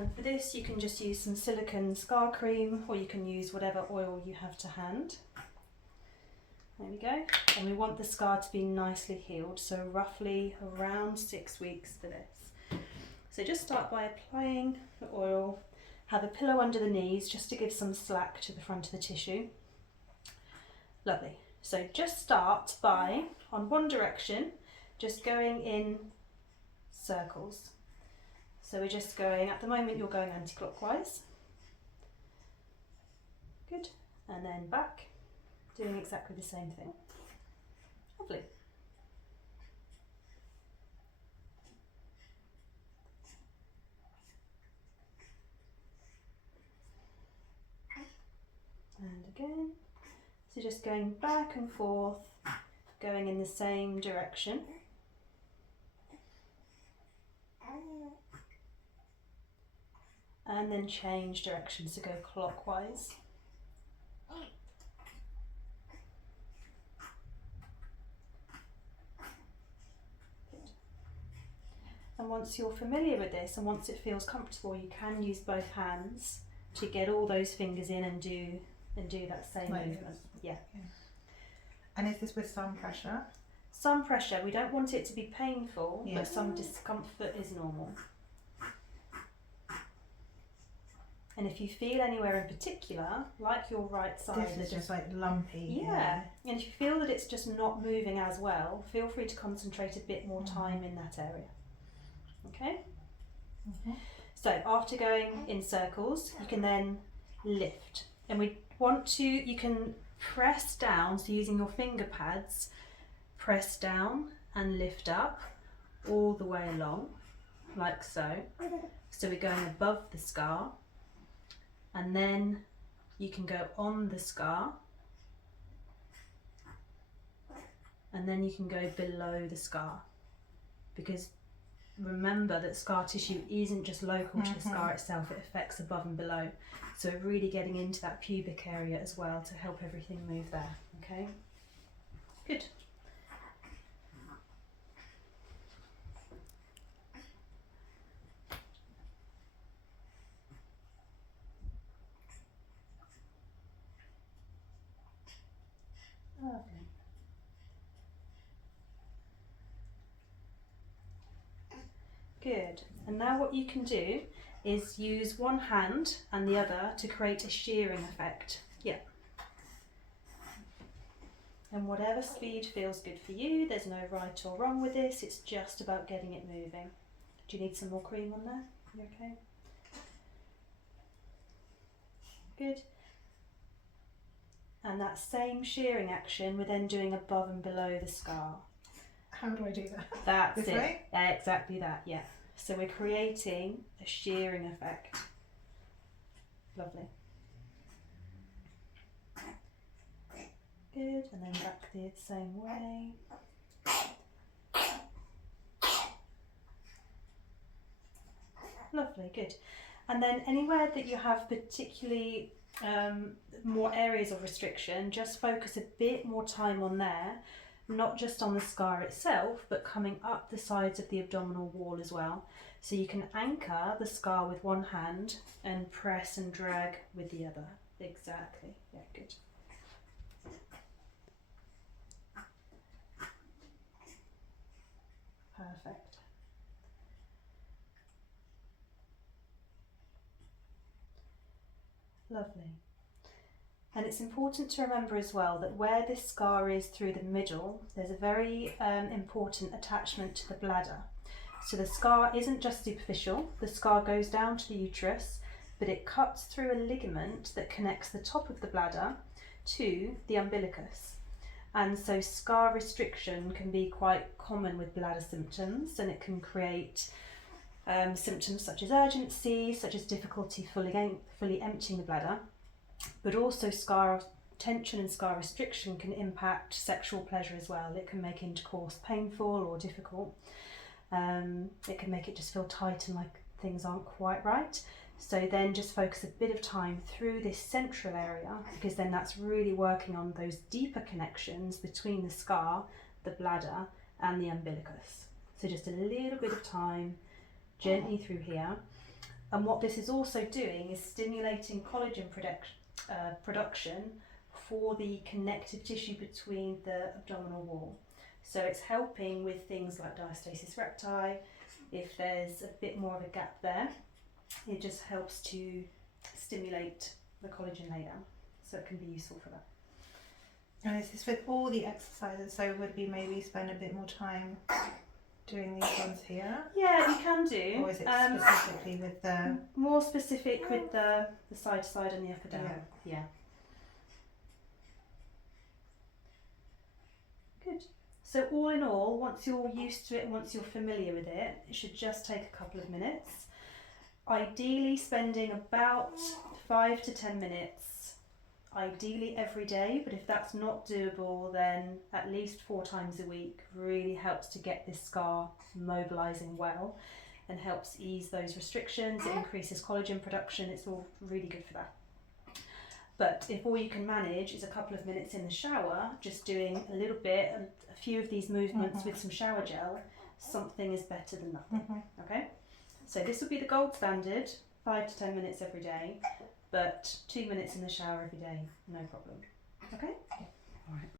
And for this you can just use some silicone scar cream, or you can use whatever oil you have to hand. There we go. And we want the scar to be nicely healed, so roughly around 6 weeks for this. So just start by applying the oil. Have a pillow under the knees just to give some slack to the front of the tissue. Lovely. So just start by, on one direction, just going in circles. So we're just going, at the moment you're going anti-clockwise. Good. And then back, doing exactly the same thing. Lovely. And again. So just going back and forth, going in the same direction. And then change direction, so go clockwise. Good. And once you're familiar with this and once it feels comfortable, you can use both hands to get all those fingers in and do that same movement. Yeah. And is this with some pressure? Some pressure. We don't want it to be painful, but some discomfort is normal. And if you feel anywhere in particular, like your right side, this is just like lumpy. Yeah. And if you feel that it's just not moving as well, feel free to concentrate a bit more time in that area. Okay? So after going in circles, you can then lift. And we want to, you can press down, so using your finger pads, press down and lift up all the way along, like so. So we're going above the scar, and then you can go on the scar, and then you can go below the scar, because remember that scar tissue isn't just local to the scar itself, it affects above and below. So really getting into that pubic area as well to help everything move there, okay? Good. Lovely. Good. And now what you can do is use one hand and the other to create a shearing effect. Yeah. And whatever speed feels good for you, there's no right or wrong with this, it's just about getting it moving. Do you need some more cream on there? You okay? Good. And that same shearing action, we're then doing above and below the scar. How do I do that? That's this it. Way? Exactly that, yeah. So we're creating a shearing effect. Lovely. Good, and then back the same way. Lovely, good. And then anywhere that you have particularly more areas of restriction, just focus a bit more time on there, not just on the scar itself, but coming up the sides of the abdominal wall as well. So you can anchor the scar with one hand and press and drag with the other. Exactly, yeah, good. Perfect. Lovely. And it's important to remember as well that where this scar is through the middle, there's a very important attachment to the bladder. So the scar isn't just superficial, the scar goes down to the uterus, but it cuts through a ligament that connects the top of the bladder to the umbilicus. And so scar restriction can be quite common with bladder symptoms, and it can create symptoms such as urgency, such as difficulty fully emptying the bladder, but also scar tension and scar restriction can impact sexual pleasure as well. It can make intercourse painful or difficult. It can make it just feel tight and like things aren't quite right. So then just focus a bit of time through this central area, because then that's really working on those deeper connections between the scar, the bladder and the umbilicus. So just a little bit of time gently through here. And what this is also doing is stimulating collagen production for the connective tissue between the abdominal wall. So it's helping with things like diastasis recti. If there's a bit more of a gap there, it just helps to stimulate the collagen laydown. So it can be useful for that. And is this with all the exercises? So would we maybe spend a bit more time doing these ones here? Yeah, you can do. Or is it specifically with the... More specific with the side to side and the up and down. Yeah. Good. So all in all, once you're used to it, once you're familiar with it, it should just take a couple of minutes. Ideally spending about 5 to 10 minutes, ideally every day, but if that's not doable, then at least 4 times a week really helps to get this scar mobilizing well and helps ease those restrictions. It increases collagen production. It's all really good for that. But if all you can manage is a couple of minutes in the shower, just doing a little bit, a few of these movements with some shower gel, something is better than nothing. Okay? So this would be the gold standard, 5 to 10 minutes every day, but 2 minutes in the shower every day, no problem. Okay?